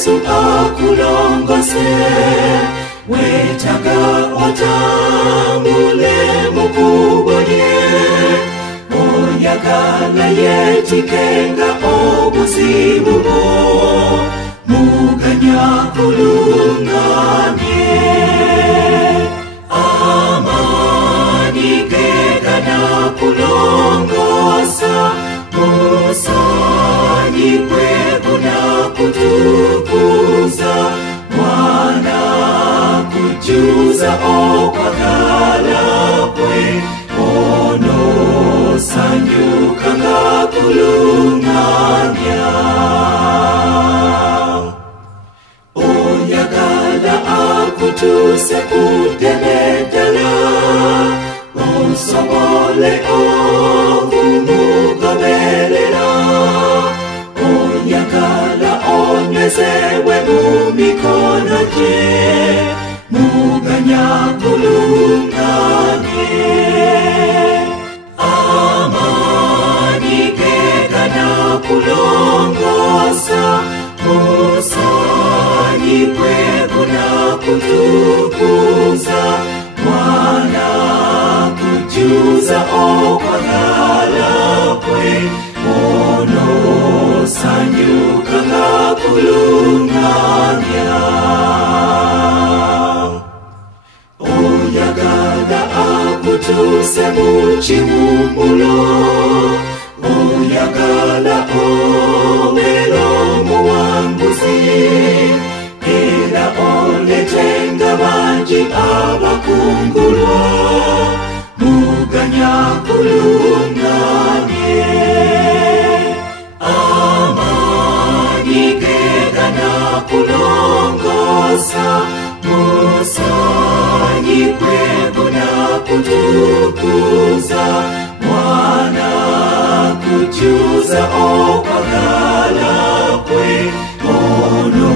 Yesu akulongose wetaga otambule mukubonye oyagala yetikenga obuzibu muganya kulungamye amani gegana kulongosa musanyi kweguna kutukuza mwana kujuza okwagala kwe ono sanyuka ngakulungamya oyagala akutuse kuteledala osobole okumugoberera oyagala onyezewe mu mikono gye muganya kulungamye amani gegana kulongosa musanyi kweguna kutukuza mwana kujuza okwagala kwe ono sanyuka ngakulungamya oyagala akutuse mukiwummulo oyagala obero muwanguzi era oletenga bangi abakungulwa muganya kulungamye amani gegana kulongosa musanyi kweguna kutukuza mwana kujuza okwagala kwe ono